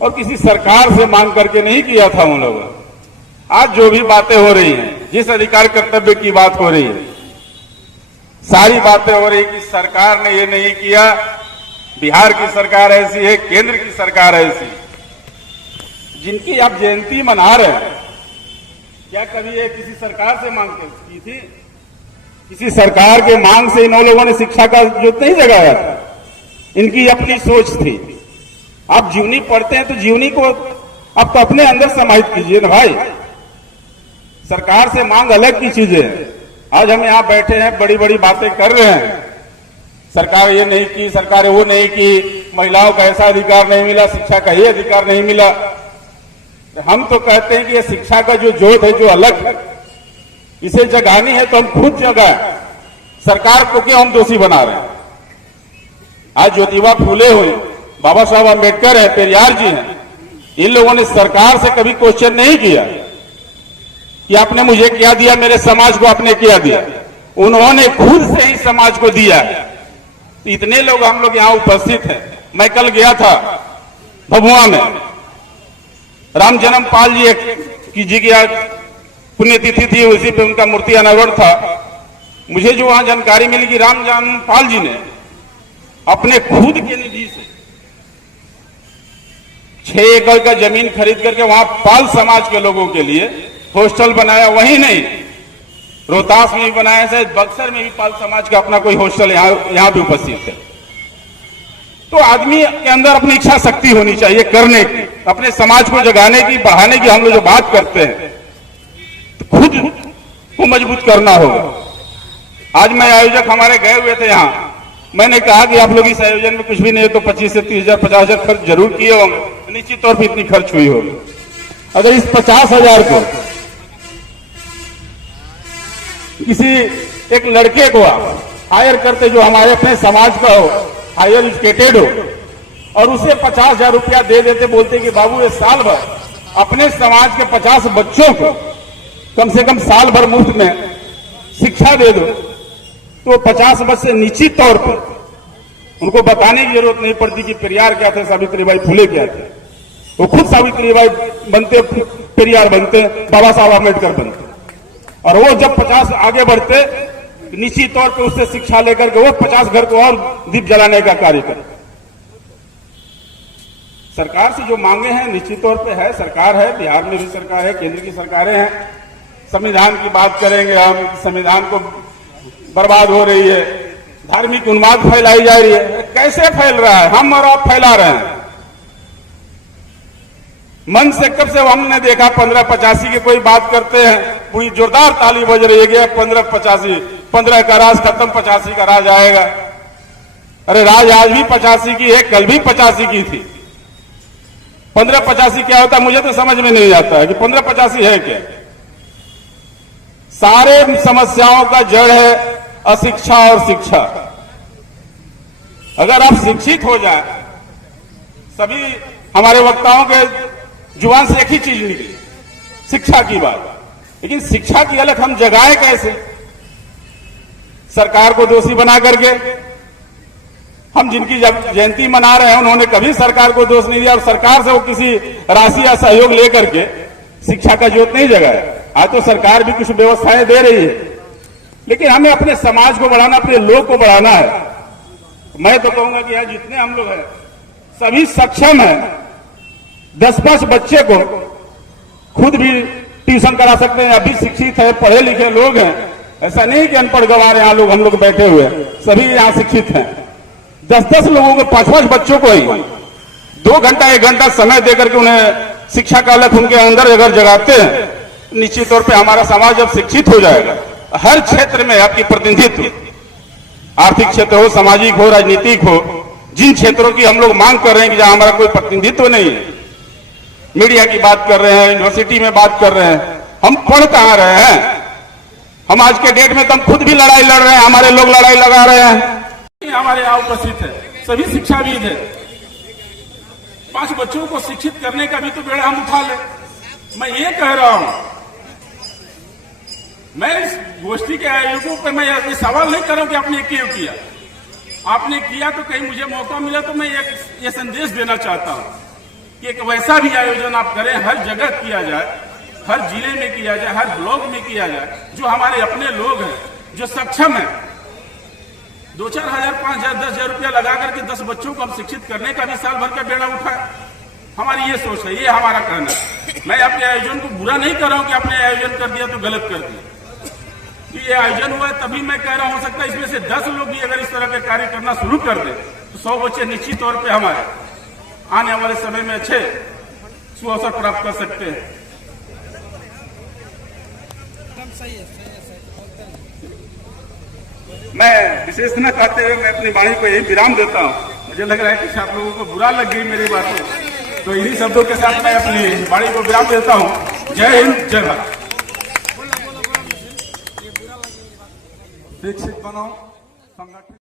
और किसी सरकार से मांग करके नहीं किया था उन लोगों ने। आज जो भी बातें हो रही हैं, जिस अधिकार कर्तव्य की बात हो रही है, सारी बातें हो रही कि सरकार ने ये नहीं किया, बिहार की सरकार ऐसी है, केंद्र की सरकार ऐसी। जिनकी आप जयंती मना रहे हैं, क्या कभी ये किसी सरकार से मांग की थी? किसी सरकार के मांग से इन लोगों ने शिक्षा का जोत नहीं जगाया था। इनकी अपनी सोच थी। आप जीवनी पढ़ते हैं तो जीवनी को आप तो अपने अंदर समाहित कीजिए ना भाई। सरकार से मांग अलग की चीजें है। आज हम यहां बैठे हैं, बड़ी बड़ी बातें कर रहे हैं, सरकार ये नहीं की, सरकार वो नहीं की, महिलाओं का ऐसा अधिकार नहीं मिला, शिक्षा का ये अधिकार नहीं मिला। हम तो कहते हैं कि ये शिक्षा का जो जोत है, जो अलग है, इसे जगानी है तो हम खुद जगाएं। सरकार को क्यों हम दोषी बना रहे हैं? आज ज्योतिबा फूले हुई, बाबा साहब अम्बेडकर है, पेरियार जी हैं, इन लोगों ने सरकार से कभी क्वेश्चन नहीं किया कि आपने मुझे क्या दिया, मेरे समाज को आपने क्या दिया। उन्होंने खुद से ही समाज को दिया। इतने लोग हम लोग यहां उपस्थित हैं। मैं कल गया था भभुआ में, राम जन्म पाल जी की आज पुण्यतिथि थी, उसी पे उनका मूर्ति अनावरण था। मुझे जो वहां जानकारी मिली कि राम जन्म पाल जी ने अपने खुद के निधि से 6 एकड़ का जमीन खरीद करके वहां पाल समाज के लोगों के लिए हॉस्टल बनाया। वही नहीं, रोहतास में भी बनाया, शायद बक्सर में भी पाल समाज का अपना कोई हॉस्टल यहां भी उपस्थित है। तो आदमी के अंदर अपनी इच्छा शक्ति होनी चाहिए करने की, अपने समाज को जगाने की, बढ़ाने की। हम लोग जो बात करते हैं तो खुद को मजबूत करना होगा। आज मैं आयोजक हमारे गए हुए थे यहां, मैंने कहा कि आप लोग इस आयोजन में कुछ भी नहीं है तो 25 से 30,000 50,000 खर्च जरूर किए होंगे, तो निश्चित तौर पर इतनी खर्च हुई होगी। अगर इस 50,000 को किसी एक लड़के को आप हायर करते जो हमारे अपने समाज का हो, हायर एजुकेटेड हो, और उसे 50,000 रुपया दे देते, बोलते कि बाबू ये साल भर अपने समाज के 50 बच्चों को कम से कम साल भर मुफ्त में शिक्षा दे दो, तो 50 बच्चे निश्चित तौर पर उनको बताने की जरूरत नहीं पड़ती कि पेरियार क्या थे, सावित्रीबाई फुले क्या थे। वो खुद सावित्रीबाई बनते, पेरियार बनते, बाबा साहब अम्बेडकर बनते, और वो जब 50 आगे बढ़ते, निश्चित तौर पर उससे शिक्षा लेकर के वो 50 घर को और दीप जलाने का कार्य करें। सरकार से जो मांगे हैं निश्चित तौर पे है, सरकार है, बिहार में भी सरकार है, केंद्र की सरकारें हैं। संविधान की बात करेंगे हम, संविधान को बर्बाद हो रही है, धार्मिक उन्माद फैलाई जा रही है। कैसे फैल रहा है? हम और आप फैला रहे हैं। मन से कब से हमने देखा 1585 की कोई बात करते हैं, पूरी जोरदार ताली बज रही है, 1585, 15 का राज खत्म, 85 का राज आएगा। अरे राज आज भी 85 की है, कल भी 85 की थी। 1585 क्या होता है मुझे तो समझ में नहीं आता है कि 1585 है क्या। सारे समस्याओं का जड़ है अशिक्षा और शिक्षा। अगर आप शिक्षित हो जाए, सभी हमारे वक्ताओं के जुबान से एक ही चीज निकली, शिक्षा की बात, लेकिन शिक्षा की अलग हम जगाए कैसे? सरकार को दोषी बना करके। हम जिनकी जयंती मना रहे हैं उन्होंने कभी सरकार को दोष नहीं दिया, और सरकार से वो किसी राशि या सहयोग लेकर के शिक्षा का जोत नहीं जगाया। आज तो सरकार भी कुछ व्यवस्थाएं दे रही है, लेकिन हमें अपने समाज को बढ़ाना, अपने लोग को बढ़ाना है। मैं तो कहूंगा कि आज जितने हम लोग हैं सभी सक्षम हैं। 10-5 बच्चे को खुद भी ट्यूशन करा सकते हैं, अभी शिक्षित है, पढ़े लिखे लोग हैं। ऐसा नहीं कि अनपढ़ गंवार यहाँ लोग, हम लोग बैठे हुए हैं, सभी यहाँ शिक्षित हैं। 10-10 लोगों को, 5-5 बच्चों को ही 2 घंटा 1 घंटा समय देकर के उन्हें शिक्षा का अलग उनके अंदर अगर जगाते हैं, निश्चित तौर पे हमारा समाज जब शिक्षित हो जाएगा, हर क्षेत्र में आपकी प्रतिनिधित्व, आर्थिक क्षेत्र हो, सामाजिक हो, राजनीतिक हो, जिन क्षेत्रों की हम लोग मांग कर रहे हैं कि जहां हमारा कोई प्रतिनिधित्व नहीं है, मीडिया की बात कर रहे हैं, यूनिवर्सिटी में बात कर रहे हैं, हम पढ़ कहां रहे हैं? हम आज के डेट में तो हम खुद भी लड़ाई लड़ रहे हैं, हमारे लोग लड़ाई लगा रहे हैं। हमारे यहाँ उपस्थित है सभी शिक्षाविद है। 5 बच्चों को शिक्षित करने का भी तो बेड़ा हम उठा ले। मैं ये कह रहा हूं, मैं इस गोष्ठी के आयोजकों पर मैं ये सवाल नहीं कर रहा हूं कि आपने क्यों किया। आपने किया तो कहीं मुझे मौका मिला तो मैं ये संदेश देना चाहता हूं कि एक वैसा भी आयोजन आप करें, हर जगह किया जाए, हर जिले में किया जाए, हर ब्लॉक में किया जाए, जो हमारे अपने लोग हैं, जो सक्षम हैं। 2-4 हजार, 5 हजार, 10 हजार रुपया लगा करके 10 बच्चों को हम शिक्षित करने का भी साल भर का बेड़ा उठाए। हमारी ये सोच है, ये हमारा कहना है। मैं अपने आयोजन को बुरा नहीं कर रहा हूं कि आपने आयोजन कर दिया तो गलत कर दिया। ये आयोजन हुआ है तभी मैं कह रहा हूं, हो सकता है इसमें से 10 लोग भी अगर इस तरह के कार्य करना शुरू कर दे तो 100 बच्चे निश्चित तौर पे हमारे आने वाले समय में अच्छे सुअवसर प्राप्त कर सकते हैं। मैं विशेष न कहते हुए मैं अपनी वाणी को यही विराम देता हूं। मुझे लग रहा है कि आप लोगों को बुरा लग गई मेरी बातें, तो इन्हीं शब्दों के साथ मैं अपनी वाणी को विराम देता हूं। जय हिंद, जय भारत। शिक्षित बनाओ, संगठित